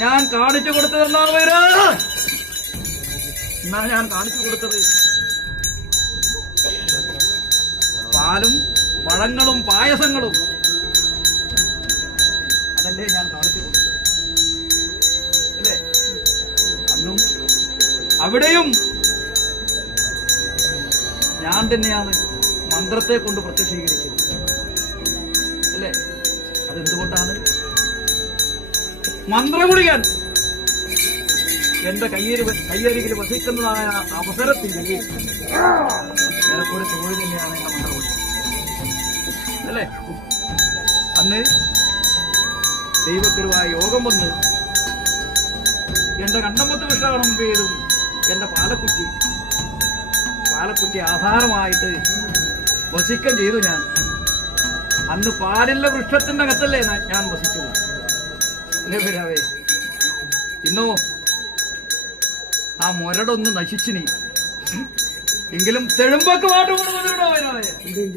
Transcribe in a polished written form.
ഞാൻ കാണിച്ചു കൊടുത്തതെന്നാണ് പേര്. എന്നാ ഞാൻ കാണിച്ചു കൊടുത്തത് പാലും പഴങ്ങളും പായസങ്ങളും അതല്ലേ ഞാൻ കാണിച്ചു കൊടുത്തത് അല്ലേ? അന്നും അവിടെയും ഞാൻ തന്നെയാണ് മന്ത്രത്തെ കൊണ്ട് പ്രത്യക്ഷീകരിച്ചത് അല്ലേ? അതെന്തുകൊണ്ടാണ്? മന്ത്രഗുളികൻ എന്റെ കയ്യരികിൽ വസിക്കുന്നതായ അവസരത്തിൽ നിനക്കൊരു തൊഴിൽ തന്നെയാണ് എന്റെ മന്ത്രഗുളികൻ അല്ലേ? അന്ന് ദൈവത്തിരുവായ യോഗം വന്ന് എന്റെ കണ്ണമ്പത്ത് വിഷണം പേരും എന്റെ പാലക്കുറ്റി ആധാരമായിട്ട് വസിക്കം ചെയ്തു. ഞാൻ അന്ന് പാലിന്റെ വൃക്ഷത്തിന്റെ അകത്തല്ലേ ഞാൻ വസിച്ചത് അല്ലേ വരാവേ? ഇന്നോ ആ മുരടൊന്ന് നശിച്ചിനി എങ്കിലും തെഴുമ്പൊക്കെ പാട്ട് കൊണ്ടുവന്നിട്ടോ വരാവേ?